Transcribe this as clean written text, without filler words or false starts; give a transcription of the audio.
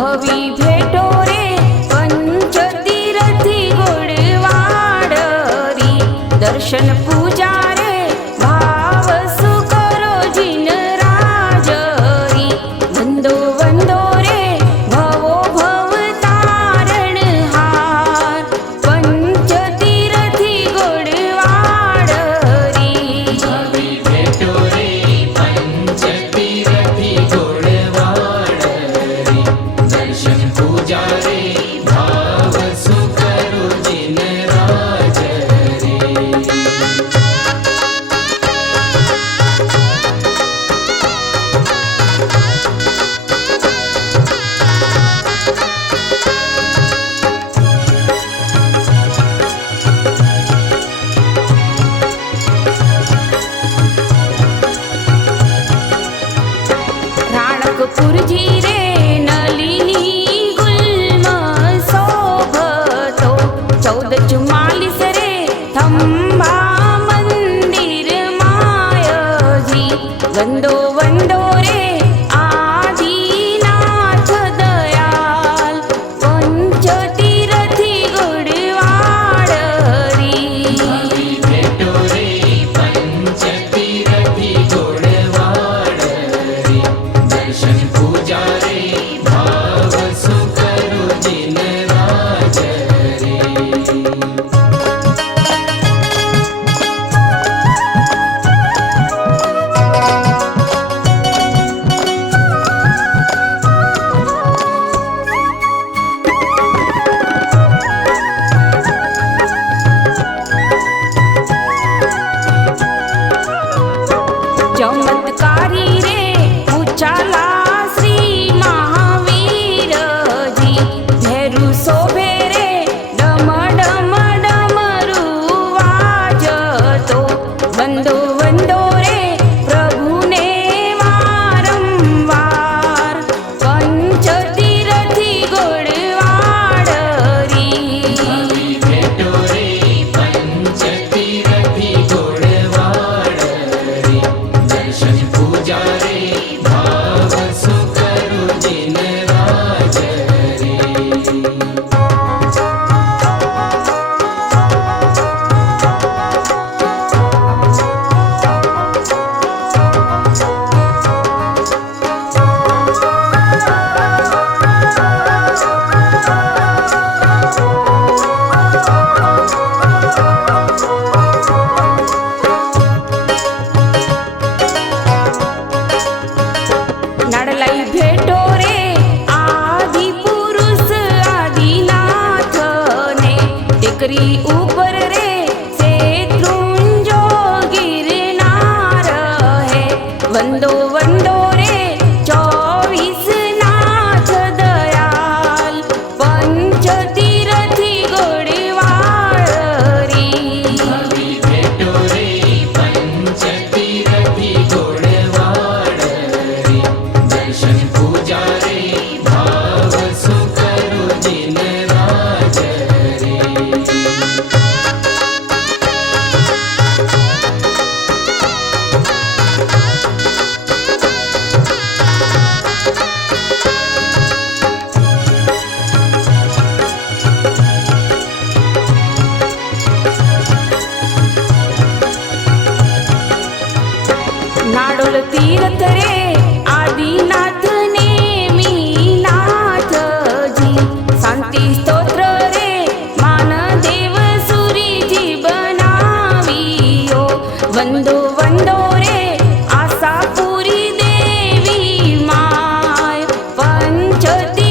भवी भेटो रे पंचतीरथी गोडवाडरी दर्शन पूजा रे भाव सुकरो जिन राजरी वंदो वंदो रे भवो भव तारण हार पंचतीरथी गोडवाडरी भवी भेटो रे पंचतीरथी गोडवाडरी दर्शन पूजा रे भाव सुकरो जिन राजरी राणकपुरजी रे नलिनी गुल्म शोभतो 1444 रे थंबा मंदिर मायजी वंदो वंदो रे आदिनाथ दयाल पंचतीरथी गोडवाडरी भवी भेटो रे पंचतीरथी गोडवाडरी दर्शन पूजा रे भाव सुकरो जिन राजरी चमत्कारी रे उचाला श्री महावीर जी भेरू शोभे रे डम डम डमरू वाजतो वंदो वंदो रे प्रभुने वारंवार पंचतीरथी गोडवाडरी भवी भेटो रे पंचतीरथी गोडवाडरी दर्शन पूजा रे भाव सुकरो जिन राजरी नाडलाई भेटो रे आदि पुरुष आदिनाथ ने टेकरी ऊपर रे शत्रुंजो गिरनार है वंदो वंदो रे 24 नाथ दयाल पंचतीरथी गोडवाडरी भवी भेटो रे पंचतीरथी गोडवाडरी दर्शन पूजा रे भाव सुकरो जिन राजरी नाडोल तीर्थ रे आदिनाथ नेमीनाथ जी शांती स्तोत्र रे मानदेव सुरीजी बनावियो वंदो वंदो रे आशापुरी देवी माय पंचती